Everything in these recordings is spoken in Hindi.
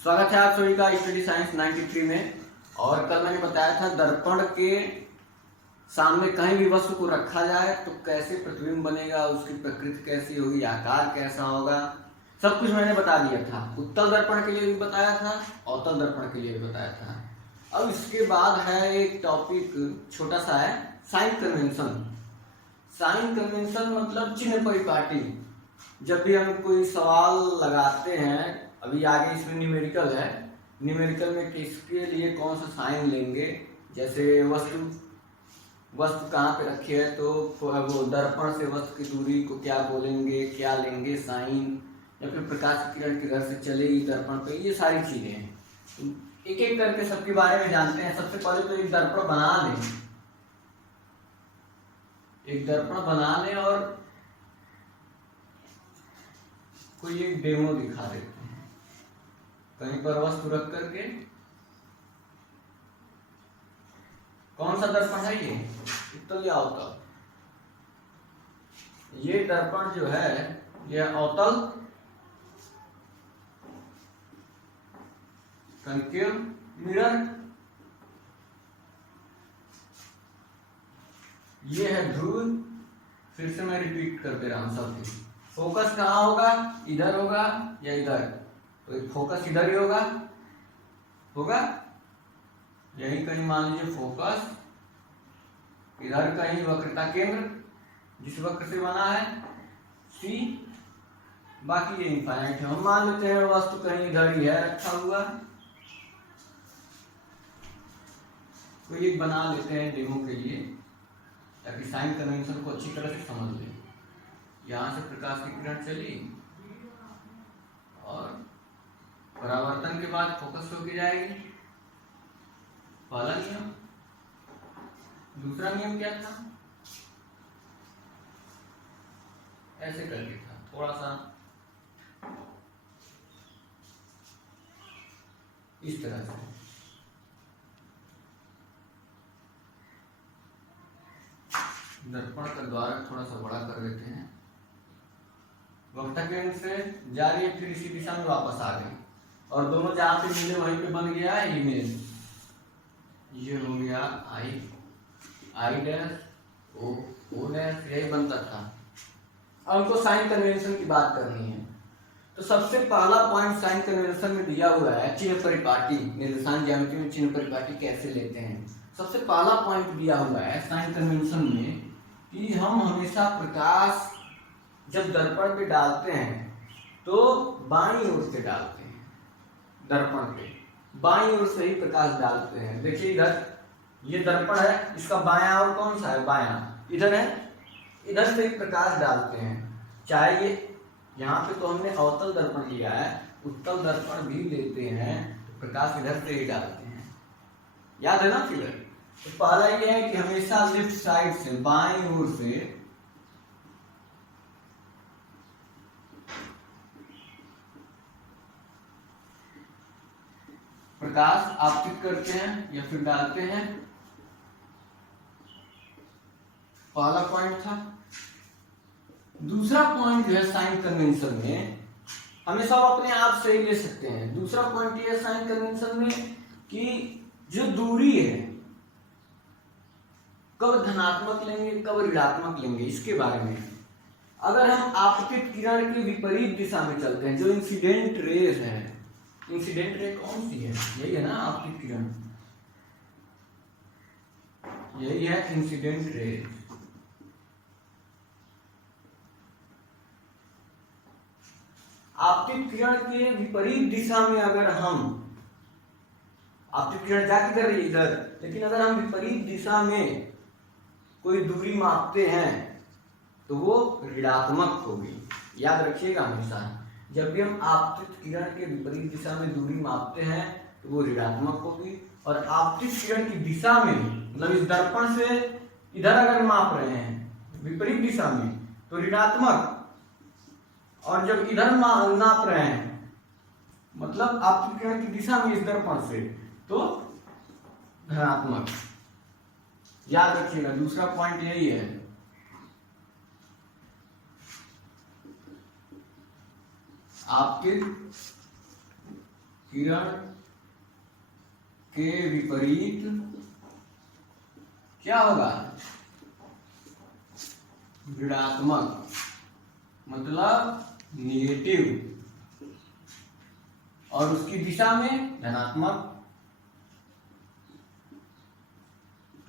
स्वागत है आप सभी का स्टडी साइंस 93 में। और कल मैंने बताया था दर्पण के सामने कहीं भी वस्तु को रखा जाए तो कैसे प्रतिबिंब बनेगा, उसकी प्रकृति कैसी होगी, आकार कैसा होगा, सब कुछ मैंने बता दिया था। उत्तल दर्पण के लिए भी बताया था, अवतल दर्पण के लिए भी बताया था। अब इसके बाद है एक टॉपिक छोटा सा है, साइन कन्वेंशन। साइन कन्वेंशन मतलब चिन्ह परिपाटी। जब भी हम कोई सवाल लगाते हैं, अभी आगे इसमें न्यूमेरिकल है, न्यूमेरिकल में किसके लिए कौन सा साइन लेंगे, जैसे वस्तु कहाँ पे रखी है तो वो दर्पण से वस्तु की दूरी को क्या बोलेंगे, क्या लेंगे साइन, या फिर प्रकाश की किरण किधर से चलेगी दर्पण पे, ये सारी चीजें हैं। एक एक करके सबके बारे में जानते हैं। सबसे पहले तो एक दर्पण बना लें, एक दर्पण बना लें और कोई एक डेमो दिखा देते हैं। कहीं पर वस्तु रख करके, कौन सा दर्पण है ये, उत्तल या अवतल? ये दर्पण जो है ये अवतल कनकेव मिरर, ये है ध्रुव। फिर से मैं रिपीट कर दे रहा हूं सब कुछ। फोकस कहाँ होगा, इधर होगा या इधर? तो फोकस इधर ही होगा यही कहीं, मान लीजिए फोकस इधर कहीं, वक्रता केंद्र जिस वक्र से बना है सी, बाकी ये इनफाइनाइट है। हम मान लेते हैं वस्तु कहीं इधर ही है रखा हुआ, तो ये बना लेते हैं डेमो के लिए ताकि साइन कन्वेंशन को अच्छी तरह से समझ लें। यहाँ से प्रकाश की किरण चली और परावर्तन के बाद फोकस होके जाएगी, पहला नियम। दूसरा नियम क्या था, ऐसे करके था, थोड़ा सा इस तरह से। दर्पण का द्वारक थोड़ा सा बड़ा कर देते हैं, वक्ता केंद्र से जा रही है, फिर इसी दिशा में वापस आ गई और दोनों जहां पे मिले वहीं पे बन गया है इमेज। ये हो गया आई डैश ओ डैश, यही बनता था। अब हमको साइन कन्वेंशन की बात करनी है, तो सबसे पहला पॉइंट साइन कन्वेंशन में दिया हुआ है चिन्ह परिपाटी। निर्देशांक ज्यामिति में चिन्ह परिपाटी कैसे लेते हैं, सबसे पहला पॉइंट दिया हुआ है साइन कन्वेंशन में कि हम हमेशा प्रकाश जब दर्पण पे डालते हैं तो बाईं ओर से डालते हैं, दर्पण पे बाईं ओर से ही प्रकाश डालते हैं। देखिए इधर ये दर्पण है, इसका बायां और कौन सा है, बायां इधर है, इधर से ही प्रकाश डालते हैं। चाहे ये यहाँ पे तो हमने अवतल दर्पण लिया है, उत्तल दर्पण भी लेते हैं तो प्रकाश इधर से ही डालते हैं, याद है ना फिगर? तो पहला ये है कि हमेशा लेफ्ट साइड से, बाईं ओर से प्रकाश आपतित करते हैं या फिर डालते हैं, पहला पॉइंट था। दूसरा पॉइंट जो है साइन कन्वेंशन में, हमें सब अपने आप से ही ले सकते हैं। दूसरा पॉइंट ये है साइन कन्वेंशन में कि जो दूरी है कब धनात्मक लेंगे कब ऋणात्मक लेंगे, इसके बारे में। अगर हम आपतित किरण की विपरीत दिशा में चलते हैं, जो इंसिडेंट रेज है, इंसिडेंट रे कौन सी है, यही है ना आपतित किरण, यही है इंसिडेंट रे। आपतित किरण के विपरीत दिशा में अगर हम, आपतित किरण जा किधर रही, इधर, लेकिन अगर हम विपरीत दिशा में कोई दूरी मापते हैं तो वो ऋणात्मक होगी। याद रखिएगा हमेशा, जब भी हम आपतित किरण के विपरीत दिशा में दूरी मापते हैं तो वो ऋणात्मक होगी। और आपतित किरण की दिशा में, मतलब इस दर्पण से इधर अगर माप रहे हैं विपरीत दिशा में तो ऋणात्मक, और जब इधर नाप रहे हैं मतलब आपतित किरण की दिशा में इस दर्पण से तो धनात्मक। याद रखिएगा, दूसरा पॉइंट यही है। आपके किरण के विपरीत क्या होगा? ऋणात्मक, मतलब निगेटिव, और उसकी दिशा में धनात्मक,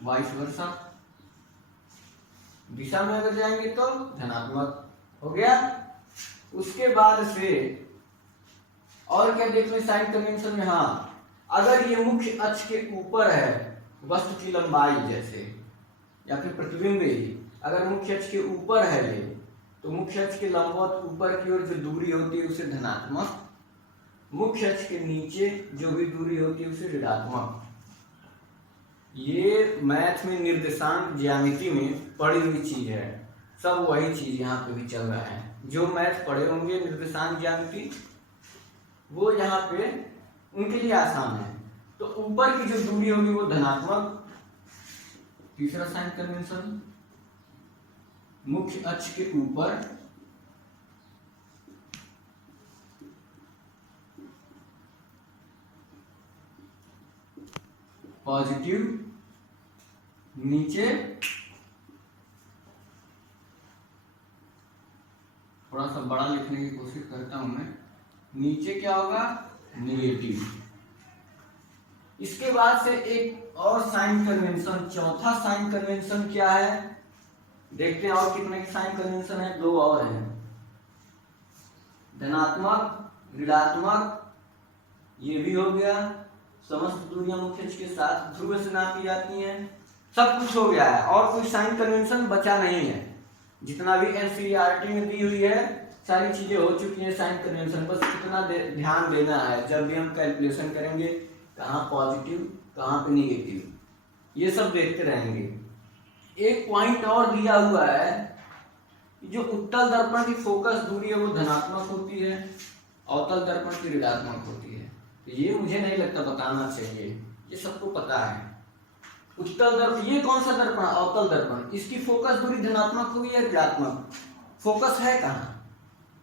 वाइस वर्सा। दिशा में अगर जाएंगे तो धनात्मक हो गया। उसके बाद से और क्या देख लें साइन कन्वेंशन में? हाँ, अगर ये मुख्य अक्ष के ऊपर है, वस्तु की लंबाई जैसे, या फिर प्रतिबिंब ही अगर मुख्य अक्ष के ऊपर है ये, तो मुख्य अक्ष के लंबवत ऊपर की ओर जो दूरी होती है उसे धनात्मक, मुख्य अक्ष के नीचे जो भी दूरी होती है उसे ऋणात्मक। ये मैथ में निर्देशांक ज्यामिति में पड़ी हुई चीज है, सब वही चीज यहाँ पे भी चल रहा है। जो मैथ पढ़े होंगे निर्देशांक ज्यामिति, वो यहाँ पे उनके लिए आसान है। तो ऊपर की जो दूरी होगी वो धनात्मक। तीसरा साइन कन्वेंशन, मुख्य अक्ष के ऊपर पॉजिटिव, नीचे थोड़ा सा बड़ा लिखने की कोशिश करता हूं मैं, नीचे क्या होगा? निगेटिव। इसके बाद से एक और साइन कन्वेंशन, चौथा साइन कन्वेंशन क्या है देखते हैं। और कितने के साइन कन्वेंशन है? 2 और हैं। धनात्मक, ऋणात्मक, ये भी हो गया। समस्त दूरियां मुख्य अक्ष के साथ ध्रुव से नापी जाती हैं। सब कुछ हो गया है और कोई साइन कन्वेंशन बचा नहीं है। जितना भी एनसीईआरटी में दी हुई है सारी चीजें हो चुकी हैं साइन कन्वेंशन। बस कितना ध्यान देना है जब भी हम कैलकुलेशन करेंगे, कहाँ पॉजिटिव कहाँ पे निगेटिव, ये सब देखते रहेंगे। एक पॉइंट और दिया हुआ है, जो उत्तल दर्पण की फोकस दूरी है वो धनात्मक होती है, अवतल दर्पण की ऋणात्मक होती है। तो ये मुझे नहीं लगता बताना चाहिए, ये सबको पता है। उत्तल दर्पण, ये कौन सा दर्पण? अवतल दर्पण। इसकी फोकस दूरी धनात्मक होगी या ऋणात्मक? फोकस है कहाँ?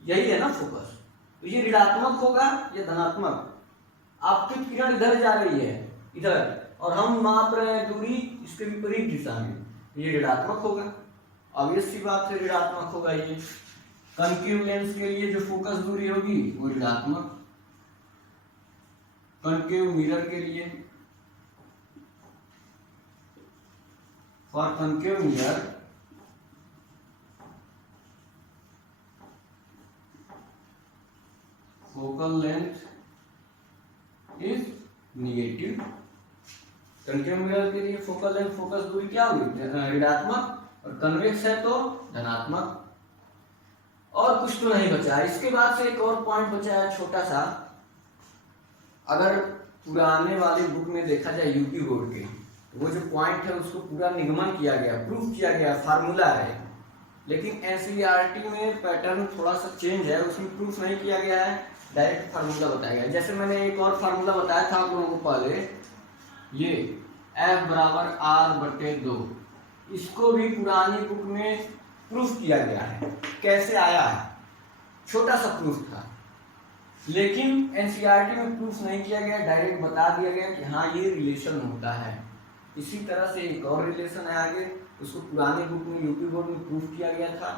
यही है ना फोकस। तो ये ऋणात्मक होगा या धनात्मक? आपकी किरण इधर जा रही है, इधर, और हम माप रहे हैं दूरी इसके विपरीत दिशा में, ये ऋणात्मक होगा। ऑब्वियस सी बात है ऋणात्मक होगा ये। कनकेव लेंस के लिए जो फोकस दूरी होगी वो ऋणात्मक, कनकेव मिरर के लिए, for concave mirror focal length is negative. Concave mirror के लिए फोकल लेंथ, फोकस दूरी क्या होगी? ऋणात्मक, और कन्वेक्स है तो धनात्मक। और कुछ तो नहीं बचा है। इसके बाद से एक और पॉइंट बचा है छोटा सा। अगर पुराने वाले बुक में देखा जाए यूपी बोर्ड के, वो जो पॉइंट है उसको पूरा निगमन किया गया, प्रूफ किया गया, फार्मूला है। लेकिन एनसीईआरटी में पैटर्न थोड़ा सा चेंज है, उसमें प्रूफ नहीं किया गया है, डायरेक्ट फार्मूला बताया गया। जैसे मैंने एक और फार्मूला बताया था आप लोगों को पहले, ये F बराबर R/2, इसको भी पुरानी बुक में प्रूफ किया गया है। कैसे आया है? छोटा सा प्रूफ था, लेकिन एनसीईआरटी में प्रूफ नहीं किया गया, डायरेक्ट बता दिया गया कि हाँ ये रिलेशन होता है। इसी तरह से एक और रिलेशन है आगे, उसको पुरानी बुक में यूपी बोर्ड में प्रूफ किया गया था,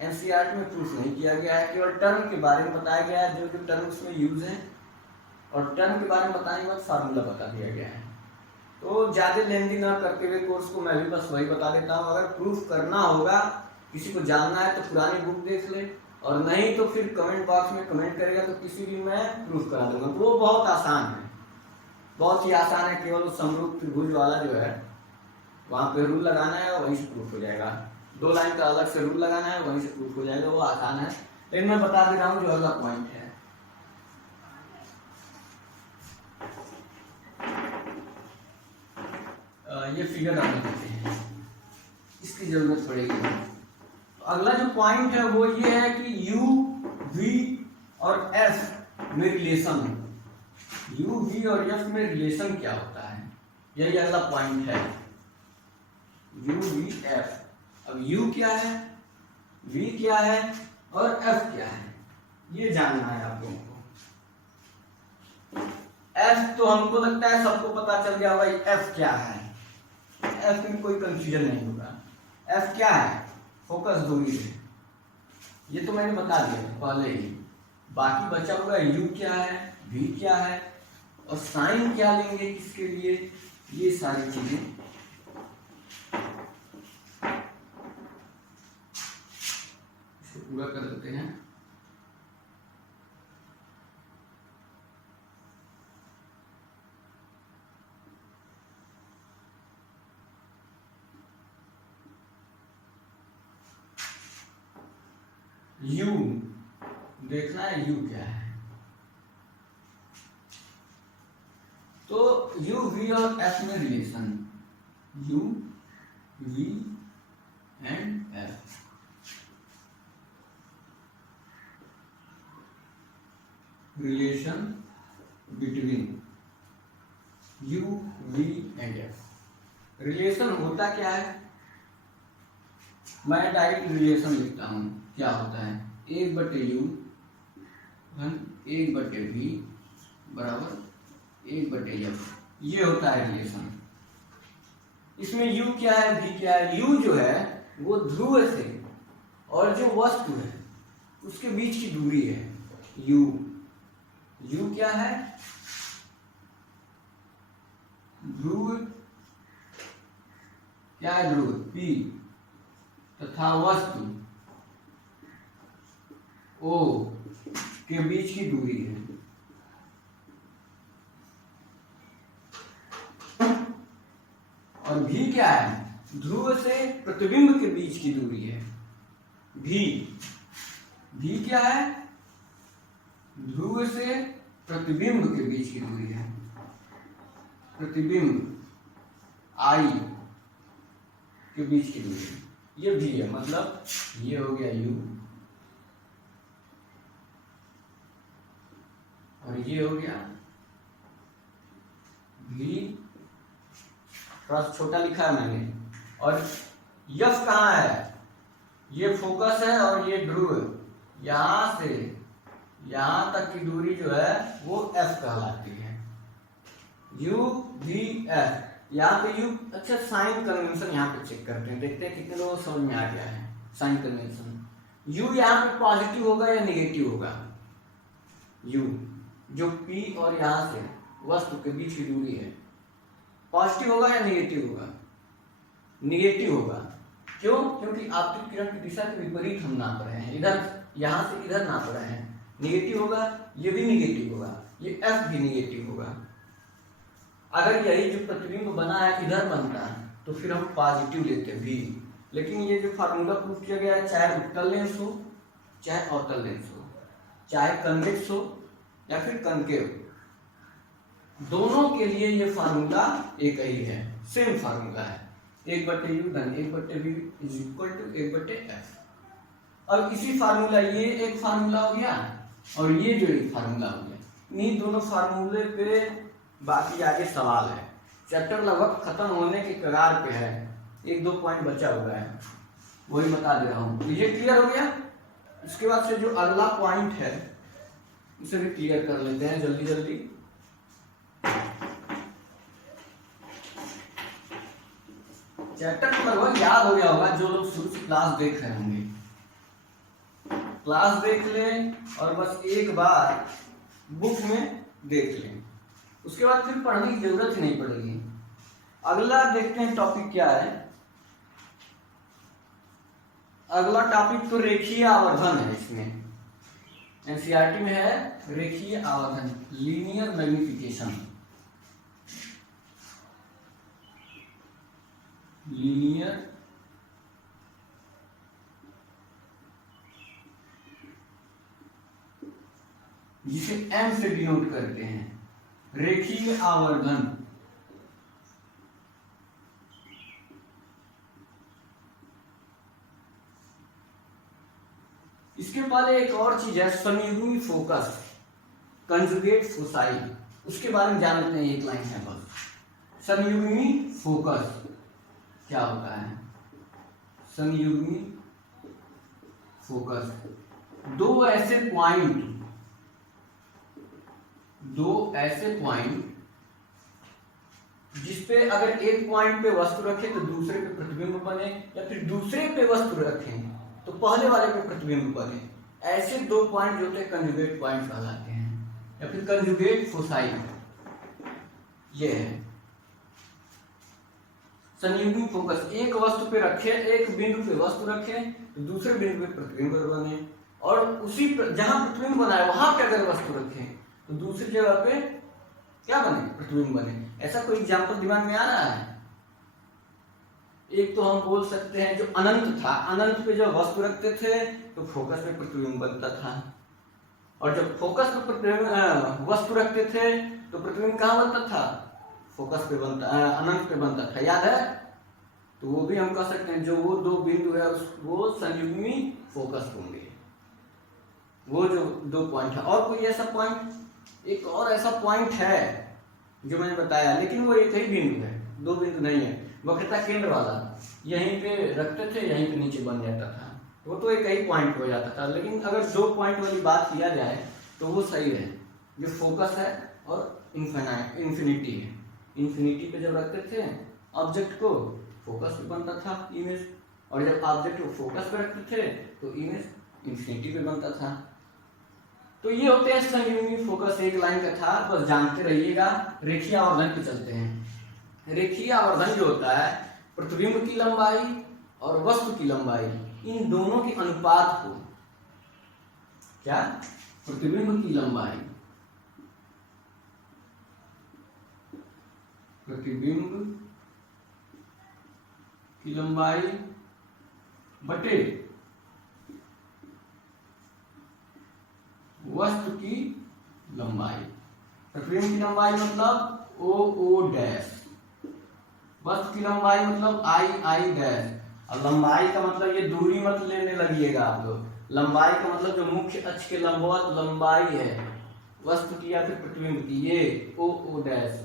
एनसीईआरटी में प्रूफ नहीं किया गया है। केवल टर्म के बारे में बताया गया है, जो जो टर्म उसमें यूज है, और टर्म के बारे में बताने के बाद फार्मूला बता दिया गया है। तो ज़्यादा लेंदी ना करते हुए कोर्स को मैं भी बस वही बता देता हूँ। अगर प्रूफ करना होगा, किसी को जानना है, तो पुरानी बुक देख ले, और नहीं तो फिर कमेंट बॉक्स में कमेंट करेगा तो किसी भी मैं प्रूफ करा दूंगा। तो वो बहुत आसान है, बहुत ही आसान है। केवल समरूप त्रिभुज वाला जो है वहाँ पे रूल लगाना है, वहीं से प्रूफ हो जाएगा। 2 लाइन का अलग से रूल लगाना है, वहीं से प्रूफ हो जाएगा, वो आसान है। लेकिन मैं बता दे रहा हूँ जो अगला पॉइंट है। ये फिगर आने देते हैं, इसकी जरूरत पड़ेगी। तो अगला जो पॉइंट है वो ये है कि U, V और F में रिलेशन, U, V और F में रिलेशन क्या होता है, यही अगला पॉइंट है। U, V, F। अब U क्या है, V क्या है और F क्या है, ये जानना है आप लोगों को। एफ तो हमको लगता है सबको पता चल गया भाई एफ क्या है, एफ में कोई कंफ्यूजन नहीं होगा। एफ क्या है? फोकस दूरी है, ये तो मैंने बता दिया पहले ही। बाकी बचा हुआ यू क्या है, वी क्या है और साइन क्या लेंगे किसके लिए, ये सारी चीजें इसको पूरा कर देते हैं। यू देखना है यू क्या है, तो यू वी और एफ में relation, U V and F, relation between U V and F. Relation होता क्या है, मैं डायरेक्ट रिलेशन लिखता हूं, क्या होता है 1/u 1/v बराबर 1/f, ये होता है रिलेशन। इसमें u क्या है, v क्या है। u जो है वो ध्रुव से और जो वस्तु है उसके बीच की दूरी है। u क्या है, ध्रुव क्या है, ध्रुव p तथा वस्तु O के बीच की दूरी है। और भी क्या है, ध्रुव से प्रतिबिंब के बीच की दूरी है। भी क्या है, ध्रुव से प्रतिबिंब के बीच की दूरी है। प्रतिबिंब आई के बीच की दूरी है, ये भी है। मतलब ये हो गया यू और ये हो गया भी, थोड़ा छोटा लिखा है मैंने। और यफ कहाँ है, ये फोकस है और ये ध्रुव, यहां से यहां तक की दूरी जो है वो एफ कहलाती है। यू वी एफ, यहाँ पे यू, अच्छा साइन कन्वेंशन यहाँ पे चेक करते हैं, देखते हैं कितने लोगों को समझ में आ गया है साइन कन्वेंशन। यू यहाँ पे पॉजिटिव होगा या निगेटिव होगा, यू जो पी और यहाँ से वस्तु के बीच की दूरी है, पॉजिटिव होगा या निगेटिव होगा, निगेटिव होगा। क्यों? क्योंकि आपकी किरण की दिशा के विपरीत हम नाप रहे हैं, इधर यहाँ से इधर नाप रहे हैं, निगेटिव होगा, ये भी निगेटिव होगा, ये एफ भी निगेटिव होगा। अगर यही जो प्रतिबिंब बना है इधर बनता है तो फिर हम पॉजिटिव लेते हैं भी। लेकिन ये जो फार्मूला प्रूव किया गया है, चाहे उत्तल लेंस हो चाहे अवतल लेंस हो, चाहे कन्वेक्स हो या फिर कनकेव, दोनों के लिए ये फार्मूला एक ही है, सेम फार्मूला है, 1/u धन 1/v is equal to 1/f। अब इसी फार्मूला, ये एक फार्मूला हो गया और ये जो एक फार्मूला हो गया, इन्हीं दोनों फार्मूले पे बाकी आगे सवाल है। चैप्टर लगभग खत्म होने के कगार पे है, 1-2 पॉइंट बचा हुआ है, वही बता दे रहा हूँ। तो ये क्लियर हो गया। इसके बाद से जो अगला पॉइंट है उसे भी क्लियर कर लेते हैं जल्दी जल्दी। चैप्टर तो लगभग याद हो गया होगा जो लोग शुरू से क्लास देख रहे होंगे, क्लास देख लें और बस एक बार बुक में देख लें, उसके बाद फिर पढ़ने की जरूरत ही नहीं पड़ेगी। अगला देखते हैं टॉपिक क्या है। अगला टॉपिक तो रेखीय आवर्धन है। इसमें एनसीईआरटी में है रेखीय आवर्धन, लीनियर मैग्निफिकेशन, लीनियर जिसे एम से डिनोट करते हैं, रेखीय आवर्धन। इसके पहले एक और चीज है संयुग्मी फोकस, कंजुगेट फोसाई, उसके बारे में जान लेते हैं, एक लाइन है बस। संयुग्मी फोकस क्या होता है, संयुग्मी फोकस, दो ऐसे पॉइंट दो ऐसे पॉइंट जिसपे अगर एक पॉइंट पे वस्तु रखें तो दूसरे पे प्रतिबिंब बने, या फिर दूसरे पे वस्तु रखें तो पहले वाले पे प्रतिबिंब बने, ऐसे दो पॉइंट जो होते हैं कंजुगेट पॉइंट कहलाते हैं, या फिर कंजुगेट फोसाई। ये है संयुग्मी फोकस। एक वस्तु पे रखे, एक बिंदु पे वस्तु रखे तो दूसरे बिंदु पे प्रतिबिंब बने, और उसी जहां प्रतिबिंब बना है वहां पे अगर वस्तु रखें तो दूसरी जगह पे क्या बने, प्रतिबिंब बने। ऐसा कोई एग्जाम्पल दिमाग में आ रहा है? एक तो हम बोल सकते हैं जो अनंत था, अनंत पे जब वस्तु रखते थे तो फोकस में प्रतिबिंब बनता था, और जब फोकस पे वस्तु रखते थे तो प्रतिबिंब कहाँ बनता था, फोकस पे बनता, अनंत पे बनता था, याद है? तो वो भी हम कह सकते हैं जो वो दो बिंदु है वो संयुग्मी फोकस होंगे, वो जो दो पॉइंट है। और कोई ऐसा पॉइंट, एक और ऐसा पॉइंट है जो मैंने बताया, लेकिन वो एक ही बिंदु है, दो बिंदु नहीं है। वक्रता केंद्र वाला, यहीं पे रखते थे, यहीं पे नीचे बन जाता था, वो तो एक ही पॉइंट हो जाता था। लेकिन अगर दो पॉइंट वाली बात किया जाए तो वो सही है, जो फोकस है और इन्फिनिटी है। इन्फिनिटी पे जब रखते थे ऑब्जेक्ट को, फोकस पे बनता था इमेज, और जब ऑब्जेक्ट को फोकस पे रखते थे तो इमेज इन्फिनिटी पे बनता था। तो ये होते हैं संयुग्मी फोकस। एक लाइन का था, बस जानते रहिएगा। रेखीय आवर्धन पे चलते हैं। रेखीय आवर्धन जो होता है प्रतिबिंब की लंबाई और वस्तु की लंबाई, इन दोनों के अनुपात को, क्या, प्रतिबिंब की लंबाई, प्रतिबिंब की लंबाई बटे वस्तु की लंबाई। प्रतिबिंब की लंबाई मतलब ओ डैश, वस्तु की लंबाई मतलब आई डैश। और लंबाई का मतलब ये दूरी मत लेने लगिएगा आप लोग, लंबाई का मतलब जो मुख्य अक्ष के लंबवत लंबाई है वस्तु की या फिर प्रतिबिंब की, ये ओ डैश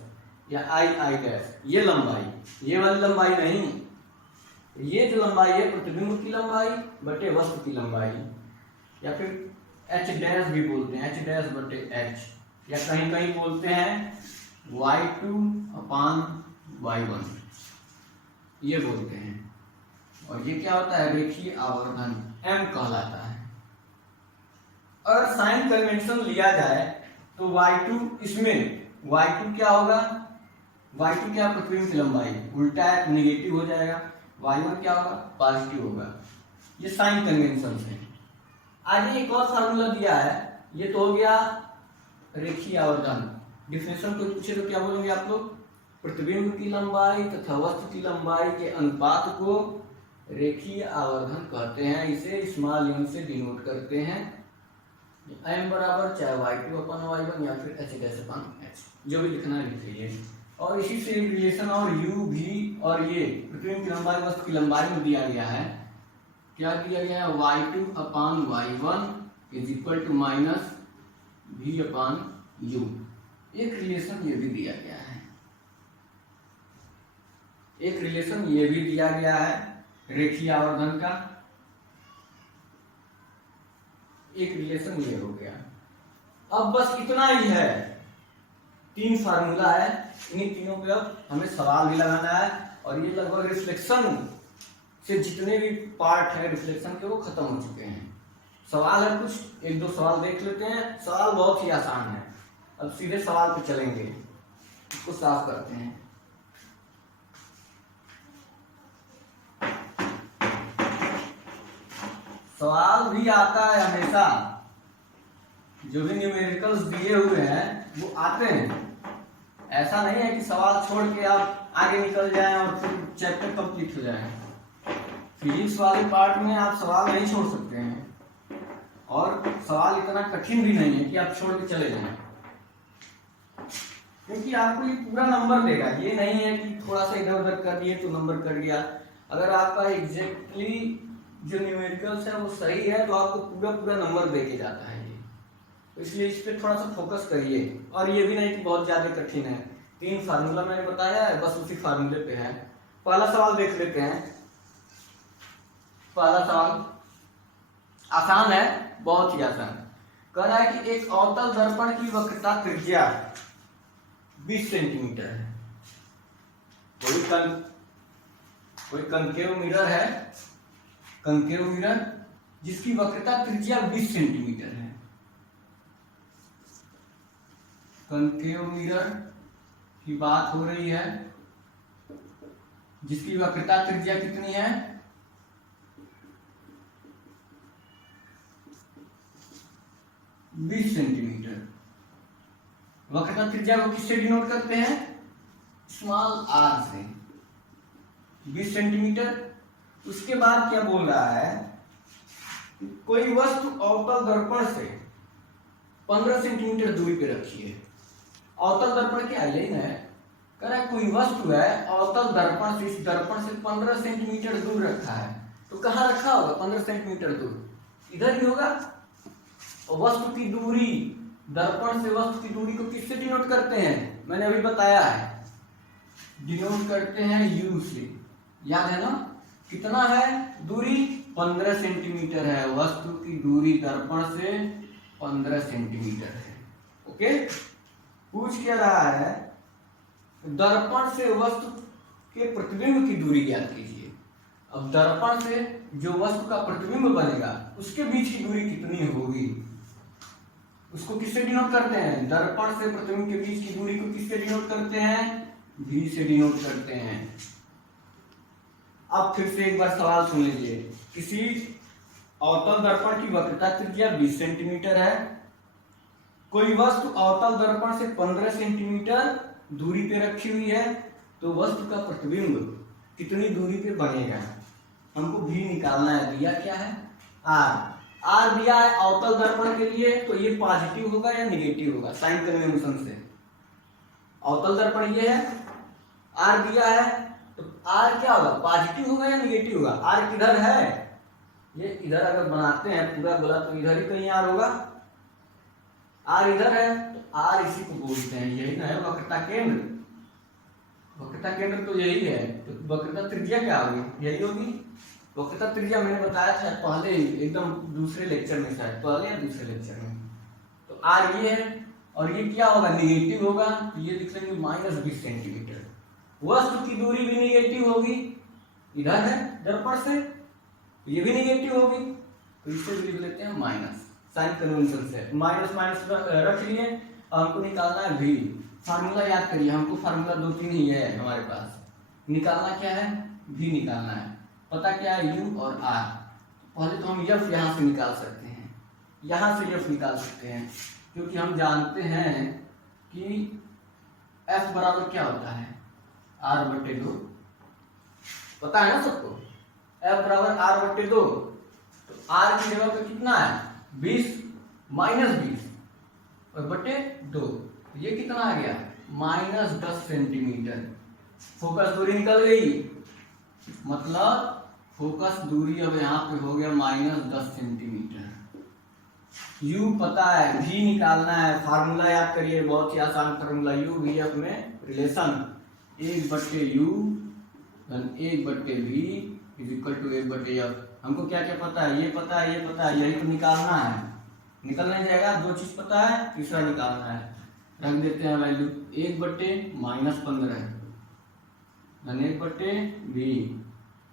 या आई डैश, ये लंबाई, ये वाली लंबाई नहीं। ये जो लंबाई है प्रतिबिंब की लंबाई बटे वस्तु की लंबाई, या फिर एच डैश भी बोलते हैं, एच डैश बटे एच, या कहीं कहीं बोलते हैं y2/y1, ये बोलते हैं। और ये क्या होता है, रेखीय आवर्धन, m कहलाता है। अगर साइन कन्वेंशन लिया जाए तो y2 इसमें, y2 क्या होगा, y2 क्या, प्रतिबिंब की लंबाई, उल्टा है निगेटिव हो जाएगा, y1 क्या होगा, पॉजिटिव होगा। ये साइन कन्वेंशन है। आगे एक और फार्मूला दिया है, ये तो हो गया रेखीय आवर्धन। डिफिनेशन को पूछे तो क्या बोलेंगे आप लोग, प्रतिबिंब की लंबाई तथा वस्तु की लंबाई के अनुपात को रेखीय आवर्धन कहते हैं। इसे स्मॉल m से डिनोट करते हैं, m बराबर चाहे y2/y1 या फिर h'/h, जो भी लिखना है लिख लीजिए। और इसी से रिलेशन और u भी, और ये प्रतिबिंब की लंबाई वस्तु की लंबाई में दिया गया है, क्या दिया गया है, y2/y1 = -v/u। एक रिलेशन ये भी दिया गया है, एक रिलेशन ये भी दिया गया है रेखीय आवर्धन का, एक रिलेशन ये हो गया। अब बस इतना ही है, तीन फार्मूला है, इन्हीं तीनों पे अब हमें सवाल भी लगाना है। और ये लगभग रिफ्लेक्शन से जितने भी पार्ट है रिफ्लेक्शन के वो खत्म हो चुके हैं। सवाल है कुछ, एक दो सवाल देख लेते हैं। सवाल बहुत ही आसान है, अब सीधे सवाल पे चलेंगे, इसको साफ करते हैं। सवाल भी आता है हमेशा, जो भी न्यूमेरिकल्स दिए हुए हैं वो आते हैं। ऐसा नहीं है कि सवाल छोड़ के आप आगे निकल जाएं और फिर चैप्टर कंप्लीट हो जाए। फिजिक्स वाले पार्ट में आप सवाल नहीं छोड़ सकते हैं, और सवाल इतना कठिन भी नहीं है कि आप छोड़ के चले जाएं, क्योंकि आपको ये पूरा नंबर देगा। ये नहीं है कि थोड़ा सा इधर उधर कर दिए तो नंबर कट गया। अगर आपका एग्जैक्टली जो न्यूमेरिकल्स है वो सही है तो आपको पूरा पूरा नंबर दे के जाता है ये। तो इसलिए इस पर थोड़ा सा फोकस करिए। और ये भी नहीं कि बहुत ज्यादा कठिन है, 3 फार्मूला मैंने बताया है, बस उसी फार्मूले पे है। पहला सवाल देख लेते हैं। पहला सवाल आसान है, बहुत ही आसान। कह रहा है कि एक अवतल दर्पण की वक्रता त्रिज्या 20 सेंटीमीटर है। कोई कंकेव मिरर है, कंकेव मिरर जिसकी वक्रता त्रिज्या 20 सेंटीमीटर है। कंकेव मिरर की बात हो रही है जिसकी वक्रता त्रिज्या कितनी है? 20 सेंटीमीटर। वक्रता त्रिज्या को किससे डिनोट करते हैं? स्मॉल आर से। 20 सेंटीमीटर। उसके बाद क्या बोल रहा है? कोई वस्तु अवतल दर्पण से 15 सेंटीमीटर दूरी पे रखी है। अवतल दर्पण क्या है? यही है, कह रहा है कोई वस्तु है अवतल दर्पण से, इस दर्पण से 15 सेंटीमीटर दूर रखा है। तो कहाँ रखा होगा 15 सेंटीमीटर दूर? इधर ही होगा। और वस्तु की दूरी, दर्पण से वस्तु की दूरी को किससे डिनोट करते हैं? मैंने अभी बताया है, डिनोट करते हैं यू से। याद है ना? कितना है दूरी? 15 सेंटीमीटर है। वस्तु की दूरी दर्पण से 15 सेंटीमीटर है। ओके, पूछ क्या रहा है? दर्पण से वस्तु के प्रतिबिंब की दूरी ज्ञात कीजिए। अब दर्पण से जो वस्तु का प्रतिबिंब बनेगा उसके बीच की दूरी कितनी होगी? उसको किससे डिनोट करते हैं? दर्पण से प्रतिबिंब के बीच की दूरी को किससे डिनोट करते हैं? भी से डिनोट करते हैं। अब फिर से एक बार सवाल सुन लीजिए। किसी अवतल दर्पण की वक्रता त्रिज्या 20 सेंटीमीटर है। कोई वस्तु अवतल दर्पण से 15 सेंटीमीटर दूरी पे रखी हुई है, तो वस्तु का प्रतिबिंब कितनी दूरी पे बनेगा? हमको भी निकालना है। दिया क्या है? आर। आर दिया है अवतल दर्पण के लिए, तो ये पॉजिटिव होगा या निगेटिव होगा? साइन कन्वेंशन से अवतल दर्पण ये है, आर दिया है, तो आर क्या होगा? पॉजिटिव होगा या निगेटिव होगा? आर किधर है? ये इधर अगर बनाते हैं पूरा गोला तो इधर ही कहीं आर होगा। आर इधर है तो आर इसी को बोलते हैं। यही ना है वक्रता केंद्र। वक्रता केंद्र तो यही है। तो वक्रता त्रिज्या क्या होगी? यही होगी। वक्रता त्रिज्या मैंने बताया था पहले, एकदम दूसरे लेक्चर में, शायद पहले या दूसरे लेक्चर में। तो आर ये है और ये क्या होगा? निगेटिव होगा। तो ये लिख लेंगे -20 सेंटीमीटर। वस्तु की दूरी भी निगेटिव होगी, इधर है दर्पण से, ये भी निगेटिव होगी, तो इससे भी लिख लेते हैं माइनस। साइन कन्वेंशन से माइनस माइनस रख लिए। हमको निकालना है भी। फार्मूला याद करिए, हमको फार्मूला 2-3 ही है हमारे पास। निकालना क्या है? भी निकालना है। पता क्या है? यू और आर। पहले तो हम यफ यहाँ से निकाल सकते हैं, यहाँ से यफ निकाल सकते हैं, क्योंकि हम जानते हैं कि एफ बराबर क्या होता है? r/2। पता है ना सबको? f बराबर r/2। तो r की जगह पे कितना है? 20 -20 और बटे 2। ये कितना आ गया? -10 सेंटीमीटर। फोकस दूरी निकल गई, मतलब फोकस दूरी अब यहाँ पे हो गया -10 सेंटीमीटर। u पता है, v निकालना है। फार्मूला याद करिए, बहुत ही आसान फार्मूला। u v f में रिलेशन 1/u 1/v = 1/f। हमको क्या क्या पता है? ये पता है, ये पता है, यही तो निकालना है। निकल नहीं जाएगा। 2 चीज पता है, तीसरा निकालना है। रख देते हैं वैल्यू 1/-15 1/v,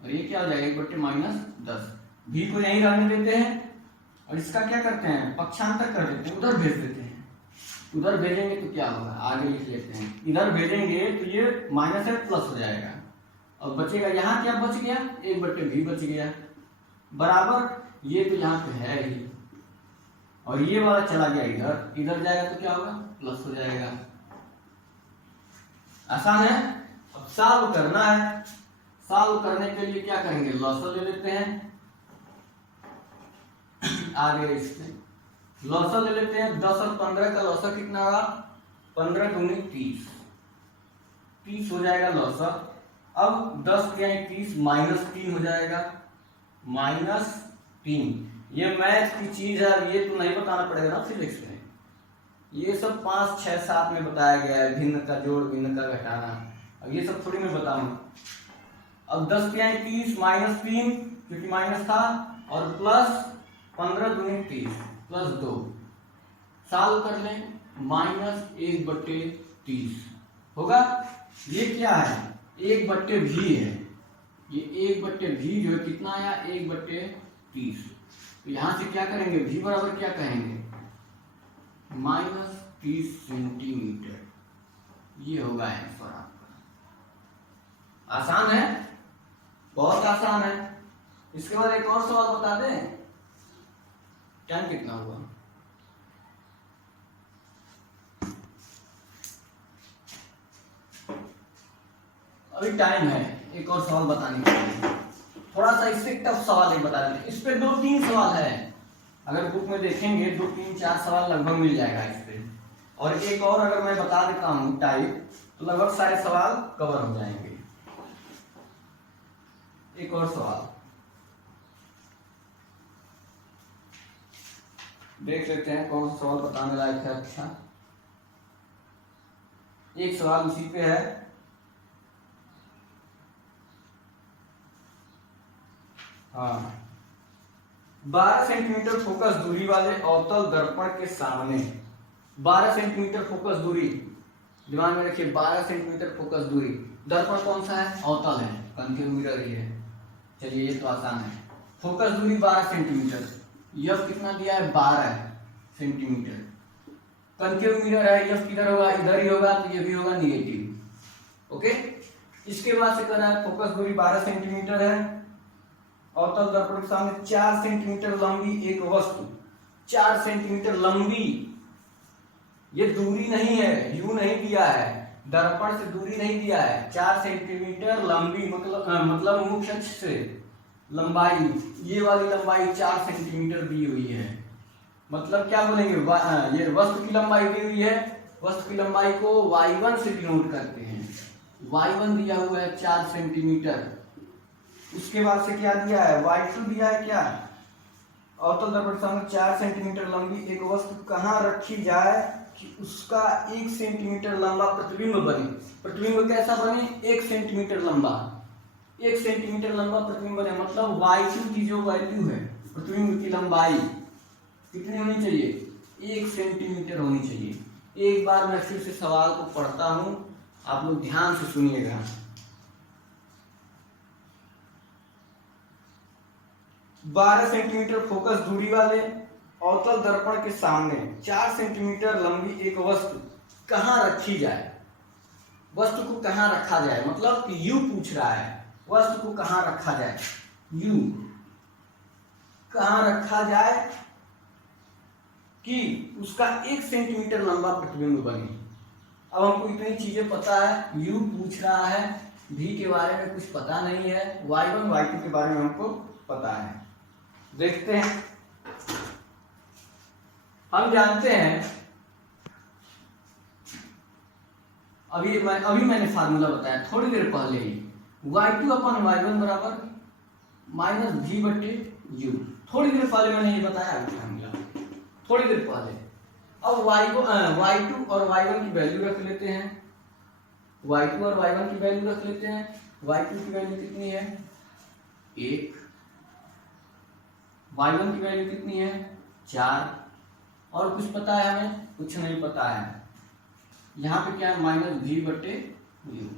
और ये क्या हो जाएगा? 1/-10। v को यहीं रहने देते हैं और इसका क्या करते हैं? पक्षांतर कर देते हैं, उधर भेज देते हैं। उधर भेजेंगे तो क्या होगा? आगे लिख लेते हैं। इधर भेजेंगे तो ये माइनस है, प्लस हो जाएगा। और बचेगा यहाँ क्या बच गया? 1/v बच गया, बराबर ये तो यहाँ पे है ही, और ये वाला चला गया इधर, इधर जाएगा तो क्या होगा? प्लस हो जाएगा। आसान है। अब सॉल्व करना है। सॉल्व करने के लिए क्या करेंगे? लॉसर ले लेते हैं। आगे इसमें लॉसर ले लेते हैं। 10 और 15 का लॉसर कितना होगा? 15 दूनी 30, 30 हो जाएगा लॉसर। अब 10 के 30 -3 हो जाएगा, -3। ये मैथ की चीज है, ये तो नहीं बताना पड़ेगा ना फिजिक्स में। ये सब 5, 6, 7 में बताया गया है, भिन्न का जोड़, भिन्न का घटाना। अब ये सब थोड़ी मैं बताऊंगा। अब 10 के 30 -3 क्योंकि माइनस था, और प्लस 15 दूनी 30 +2, सॉल्व कर लें, -1/30 होगा। ये क्या है, 1/v है, ये 1/v जो है कितना आया, 1/30। तो यहां से क्या करेंगे, v बराबर क्या कहेंगे, -30 सेंटीमीटर। ये होगा आंसर आपका। आसान है, बहुत आसान है। इसके बाद एक और सवाल बता दें, टाइम कितना हुआ, अभी टाइम है एक और सवाल बताने के लिए। थोड़ा सा इससे टफ सवाल एक बता दें, इस पे 2-3 सवाल है, अगर बुक में देखेंगे 2-3-4 सवाल लगभग मिल जाएगा इस पे। और एक और अगर मैं बता देता हूँ टाइप, तो लगभग सारे सवाल कवर हो जाएंगे। एक और सवाल देख लेते हैं, कौन सा सवाल बताने लायक है। अच्छा, एक सवाल उसी पे है, हाँ, 12 सेंटीमीटर फोकस दूरी वाले अवतल दर्पण के सामने, 12 सेंटीमीटर फोकस दूरी, दिमाग में रखिए, 12 सेंटीमीटर फोकस दूरी, दर्पण कौन सा है, अवतल है, कनकेव मिरर ही है। चलिए ये तो आसान है। फोकस दूरी 12 सेंटीमीटर, यह कितना दिया है, 12 सेंटीमीटर। कनकेव मिरर है, यह किधर होगा, इधर ही होगा, तो ये भी होगा निगेटिव। ओके, इसके बाद से कहना है फोकस दूरी 12 सेंटीमीटर है, अवतल दर्पण के सामने 4 सेंटीमीटर लंबी एक वस्तु, 4 सेंटीमीटर लंबी, ये दूरी नहीं है, यू नहीं दिया है, दर्पण से दूरी नहीं दिया है, 4 सेंटीमीटर लंबी, मतलब मुख्य अक्ष से लंबाई, ये वाली लंबाई 4 सेंटीमीटर दी हुई है। मतलब क्या बोलेंगे, ये वस्तु की लंबाई दी हुई है, वस्तु की लंबाई को y1 से डिनोट करते हैं, y1 दिया हुआ है 4 सेंटीमीटर। उसके बाद से क्या दिया है, y2 दिया है, क्या, अवतल दर्पण के सामने 4 सेंटीमीटर लंबी एक वस्तु कहाँ रखी जाए कि उसका 1 सेंटीमीटर लंबा प्रतिबिंब बने। प्रतिबिंब कैसा बने, 1 सेंटीमीटर लंबा, 1 सेंटीमीटर लंबा प्रतिबिंब बने। मतलब y2 की जो वैल्यू है, प्रतिबिंब की लंबाई कितनी होनी चाहिए, 1 सेंटीमीटर होनी चाहिए। एक बार मैं फिर से सवाल को पढ़ता हूं, आप लोग ध्यान से सुनिएगा। 12 सेंटीमीटर फोकस दूरी वाले अवतल दर्पण के सामने 4 सेंटीमीटर लंबी एक वस्तु कहाँ रखी जाए, वस्तु को कहाँ रखा जाए, मतलब यू पूछ रहा है, वस्तु को कहाँ रखा जाए, यू कहाँ रखा जाए कि उसका 1 सेंटीमीटर लंबा प्रतिबिंब बने। अब हमको इतनी चीजें पता है, यू पूछ रहा है, भी के बारे में कुछ पता नहीं है, y1 y2 के बारे में हमको पता है। देखते हैं, हम जानते हैं, अभी मैंने फार्मूला बताया थोड़ी देर पहले ही, y2/y1 बराबर -v/u, थोड़ी देर पहले मैंने ये बताया फार्मूला, थोड़ी देर पहले। अब y2 और y1 की वैल्यू रख लेते हैं, y2 और y1 की वैल्यू रख लेते हैं। y2 की वैल्यू कितनी है, 1, y1 की वैल्यू कितनी है, 4, और कुछ पता है हमें, कुछ नहीं पता है। यहाँ पे क्या है, -v/u।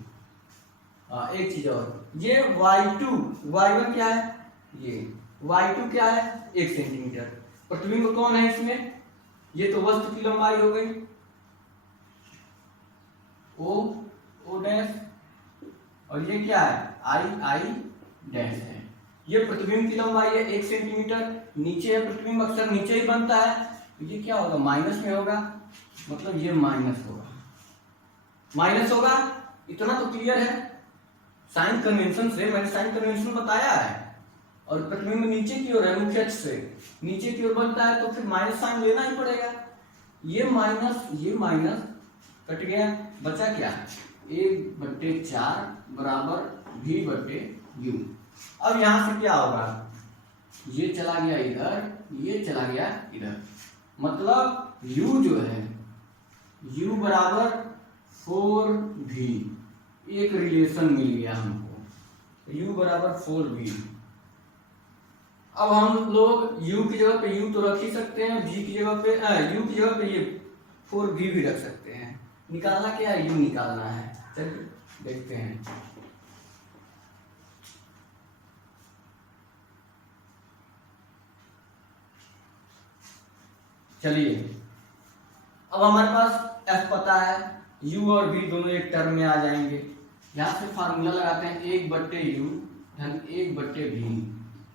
एक चीज और, ये y1 क्या है, ये y2 क्या है, 1 सेंटीमीटर। प्रतिबिंब कौन है इसमें, ये तो वस्तु की लंबाई हो गई, o डैश, और ये क्या है, i डैश है। ये प्रतिबिंब की लंबाई है 1 सेंटीमीटर, नीचे है प्रतिबिंब, अक्सर नीचे ही बनता है, तो ये क्या होगा, माइनस में होगा, मतलब ये माइनस होगा, माइनस होगा। इतना तो क्लियर है, साइन कन्वेंशन से, मैंने साइन कन्वेंशन बताया है। और प्रतिबिंब नीचे की ओर है, मुख्य अक्ष से नीचे की ओर बनता है, तो फिर माइनस साइन लेना ही पड़ेगा। ये माइनस कट गया, बचा क्या, 1/4 बराबर v/u। अब यहां से क्या होगा, ये चला गया इधर, ये चला गया इधर, मतलब u जो है, u बराबर 4v, एक रिलेशन मिल गया हमको, u बराबर 4v। अब हम लोग u की जगह पे u तो रख ही सकते हैं, v की जगह पे u की जगह पे ये 4v भी रख सकते हैं। निकालना क्या है, u निकालना है। चलिए देखते हैं। चलिए अब हमारे पास f पता है, u और v दोनों एक टर्म में आ जाएंगे। यहाँ से फार्मूला लगाते हैं 1/u धन 1/v,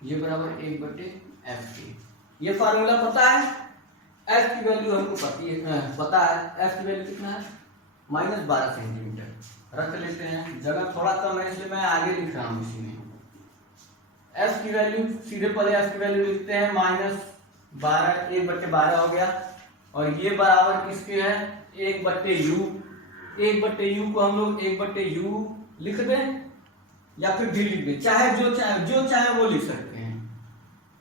ये बराबर 1/f के। ये फार्मूला पता है, f की वैल्यू हमको पता है। f की वैल्यू कितना है, -12 सेंटीमीटर। रख लेते हैं, जगह थोड़ा कम है इसलिए मैं आगे लिख रहा हूँ इसी में। f की वैल्यू सीधे पहले f की वैल्यू लिखते हैं, -12 1/12 हो गया। और ये बराबर किसके है, 1/u। 1/u को हम लोग 1/u लिख दें या फिर v लिख दें, चाहे जो चाहे वो लिख सकते हैं।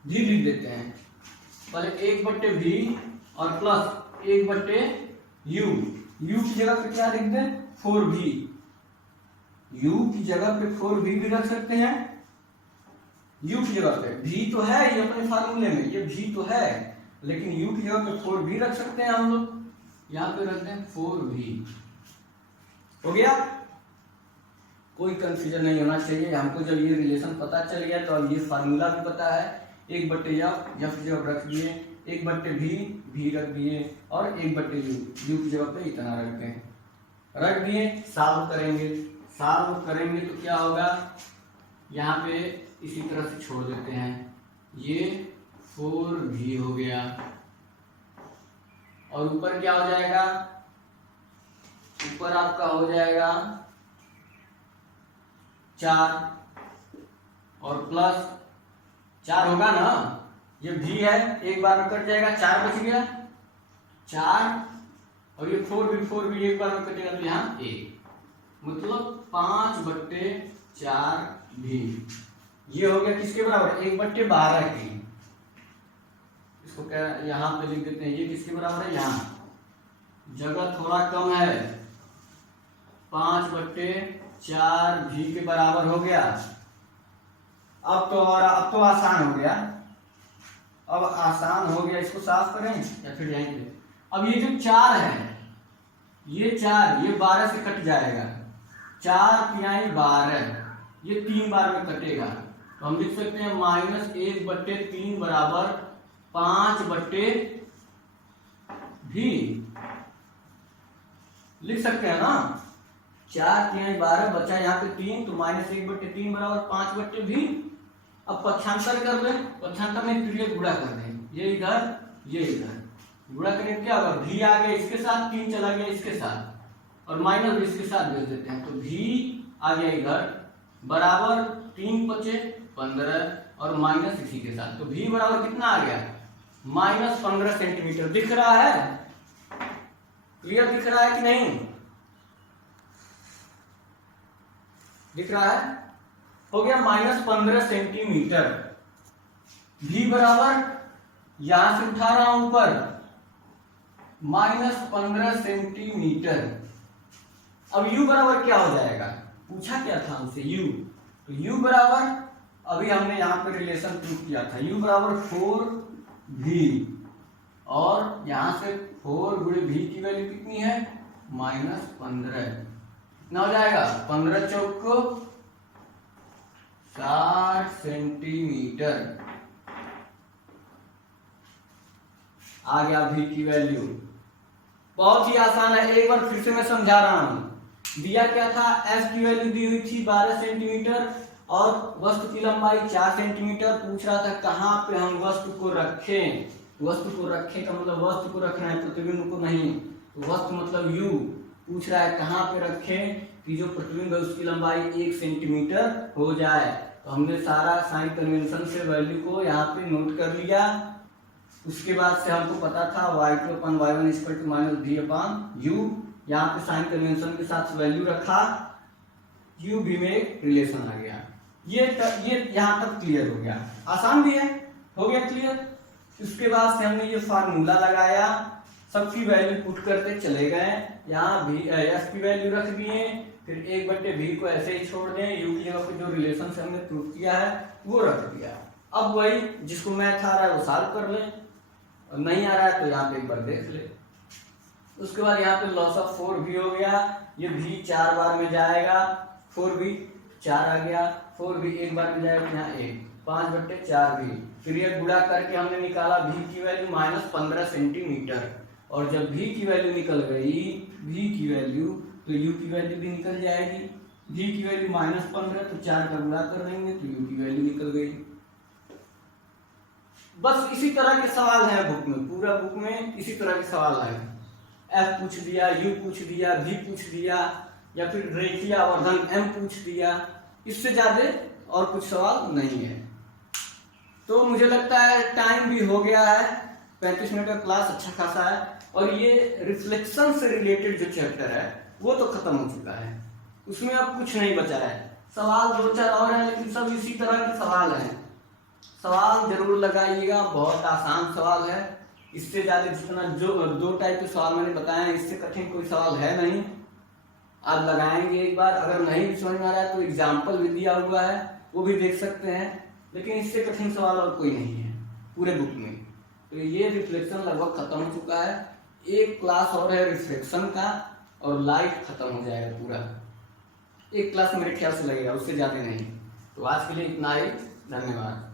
v लिख देते हैं पहले, 1/v और प्लस 1/u। u की जगह पे क्या लिख दें, 4v। u की जगह पे 4v भी रख सकते हैं। u की जगह पे v तो है ये अपने फार्मूले में, ये v तो है, लेकिन u की जगह पे 4v रख सकते हैं हम लोग। यहाँ पे रख दें 4v। हो गया, कोई कंफ्यूजन नहीं होना चाहिए। हमको जब ये रिलेशन पता चल गया तो अब ये फार्मूला भी पता है। 1/f की जगह रख दिए, 1/v रख दिए और 1/u, u की जगह पे इतना रख दिए। सॉल्व करेंगे तो क्या होगा, यहाँ पे इसी तरह से छोड़ देते हैं, ये 4v हो गया और ऊपर क्या हो जाएगा, ऊपर आपका हो जाएगा 4 और प्लस 4 होगा ना, ये v है, एक बार में कट जाएगा, 4 बच गया 4 और ये 4v एक बार में कटेगा तो यहाँ 1, मतलब 5/4v। ये हो गया किसके बराबर, 1/12 की। इसको क्या यहाँ पे लिख देते हैं, ये किसके बराबर है, यहाँ जगह थोड़ा कम है, 5/4v के बराबर हो गया। अब तो आसान हो गया, इसको साफ करें या फिर जाएंगे। अब ये जो 4 है, ये 12 से कट जाएगा, 4×3 12, ये 3 बार में कटेगा तो हम लिख सकते हैं -1/3 बराबर 5/v लिख सकते हैं ना। 4×3 12 बचा यहाँ पे 3, तो -1/3 बराबर 5/v। अब पक्षांतर कर लें, पक्षांतर में तिर्यक गुणा कर दें, ये इधर गुणा करें, क्या होगा, v आ गया इसके साथ, 3 चला गया इसके साथ और माइनस इसके साथ भेज देते हैं, तो v आ गया इधर बराबर 3×5 = 15 और माइनस इसी के साथ, तो v बराबर कितना आ गया, -15 सेंटीमीटर। दिख रहा है, क्लियर दिख रहा है कि नहीं, दिख रहा है, हो गया -15 सेंटीमीटर। v बराबर यहां से उठा रहा हूं ऊपर, -15 सेंटीमीटर। अब u बराबर क्या हो जाएगा, पूछा क्या था हमसे, u, तो u बराबर अभी हमने यहाँ पे रिलेशन प्रूव किया था, u बराबर 4v और यहाँ से 4×v की वैल्यू कितनी है, -15। कितना हो जाएगा, 15 चौको 60 सेंटीमीटर आ गया v की वैल्यू। बहुत ही आसान है, एक बार फिर से मैं समझा रहा हूं। दिया क्या था, f की वैल्यू दी हुई थी 12 सेंटीमीटर और वस्तु की लंबाई 4 सेंटीमीटर। पूछ रहा था कहाँ पे हम वस्तु को रखें, वस्तु को रखें का मतलब वस्तु को रखना है, प्रतिबिंब को नहीं। तो वस्तु मतलब u, पूछ रहा है कहाँ पे रखें कि जो प्रतिबिंब है उसकी लंबाई 1 सेंटीमीटर हो जाए। तो हमने सारा साइन कन्वेंशन से वैल्यू को यहाँ पे नोट कर लिया। उसके बाद से हमको पता था y2/y1 = -v/u। यहाँ पे साइन कन्वेंशन के साथ वैल्यू रखा, u v में रिलेशन आ गया। ये यहाँ तक क्लियर हो गया, आसान भी है, हो गया क्लियर। उसके बाद से हमने ये फार्मूला लगाया, सबकी वैल्यू पुट करते चले गए। यहाँ भी f की वैल्यू रख दिए, फिर 1/v को ऐसे ही छोड़ दें, u की जगह पे जो रिलेशन से हमने प्रूव किया है वो रख दिया। अब वही जिसको मैथ आ रहा है वो सॉल्व कर लें, और नहीं आ रहा है तो यहाँ पे एक बार देख ले। उसके बाद यहाँ पे लॉस ऑफ 4 भी हो गया, ये भी 4 बार में जाएगा, 4 भी 4 आ गया, 4 भी एक बार में जाएगा, यहाँ 1, 5/4 भी। फिर ये गुणा करके हमने निकाला भी की वैल्यू -15 सेंटीमीटर, और जब भी की वैल्यू निकल गई, भी की वैल्यू, तो यू की वैल्यू भी निकल जाएगी। भी की वैल्यू -15, तो 4 का गुणा कर देंगे तो यू की वैल्यू निकल गई। बस इसी तरह के सवाल हैं बुक में, पूरा बुक में इसी तरह के सवाल हैं। एफ पूछ दिया, यू पूछ दिया, भी पूछ दिया, या फिर रेखीय आवर्धन एम पूछ दिया, इससे ज्यादा और कुछ सवाल नहीं है। तो मुझे लगता है टाइम भी हो गया है, 35 मिनट का क्लास अच्छा खासा है, और ये रिफ्लेक्शन से रिलेटेड जो चैप्टर है वो तो खत्म हो चुका है, उसमें अब कुछ नहीं बचा है। सवाल 2-4 और हैं, लेकिन सब इसी तरह के सवाल हैं। सवाल जरूर लगाइएगा, बहुत आसान सवाल है, इससे ज्यादा जितना जो 2 टाइप के सवाल मैंने बताए इससे कठिन कोई सवाल है नहीं। आप लगाएंगे एक बार, अगर नहीं भी समझ में आ रहा है तो एग्जाम्पल भी दिया हुआ है, वो भी देख सकते हैं, लेकिन इससे कठिन सवाल और कोई नहीं है पूरे बुक में। तो ये रिफ्लेक्शन लगभग खत्म हो चुका है, एक क्लास और है रिफ्लेक्शन का, और लाइट खत्म हो जाएगा पूरा। एक क्लास मेरे ख्याल से लगेगा, उससे ज्यादा नहीं। तो आज के लिए इतना ही, धन्यवाद।